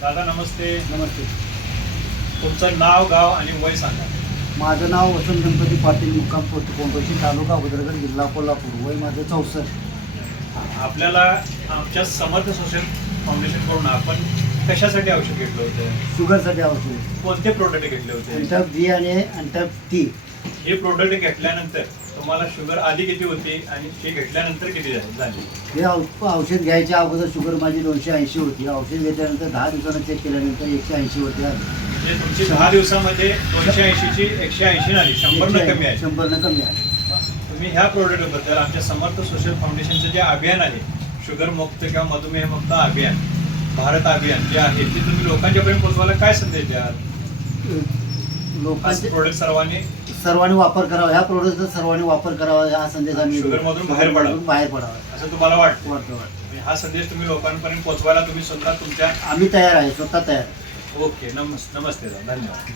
दादा नमस्ते. नमस्ते. तुमचं नाव गाव आणि वय सांगा. माझं नाव वसंत गणपती पाटील मुक्काम पोस्ट कोंडोशी तालुका भद्रगड जिल्हा कोल्हापूर. वय माझं चौसष्ट. आपल्याला आमच्या समर्थ सोशल फाउंडेशनकडून आपण कशासाठी औषध घेतलं होतं? शुगरसाठी औषध. कोणते प्रोडक्ट घेतले होते? अंटप बी आणि अंटप टी हे प्रोडक्ट घेतल्यानंतर तुम्हाला शुगर आधी किती होती आणि हे घेतल्यानंतर किती झाली? हे औ- औषध घ्यायच्या अगोदर शुगर माझी दोनशे ऐंशी होती. औषध घेतल्यानंतर दहा दिवसानं चेक केल्यानंतर एकशे ऐंशी होती. आली. म्हणजे तुमची दहा दिवसामध्ये दोनशे ऐंशीची एकशे ऐंशी झाली. शंभर न कमी आहे. शंभरनं कमी आहे. तुम्ही ह्या प्रोडक्टबद्दल आमच्या समर्थ सोशल फाउंडेशनचं जे अभियान आहे शुगर मुक्त किंवा मधुमेह मुक्त अभियान भारत अभियान जे आहे ते तुम्ही लोकांच्यापर्यंत पोहोचवायला काय संदेश द्याल? लोकांचे प्रोडक्ट सर्वांनी सर्वांनी वापर करावा. ह्या प्रोडक्टचा सर्वांनी वापर करावा. हा संदेश आम्ही बाहेर पडावं. बाहेर पडावा. असं तुम्हाला वाटतं? वाटतं वाटतं. म्हणजे हा संदेश तुम्ही लोकांपर्यंत पोहोचवायला तुम्ही स्वतः तुमच्या आम्ही तयार आहे स्वतः तयार आहे. ओके नमस् नमस्ते दादा धन्यवाद.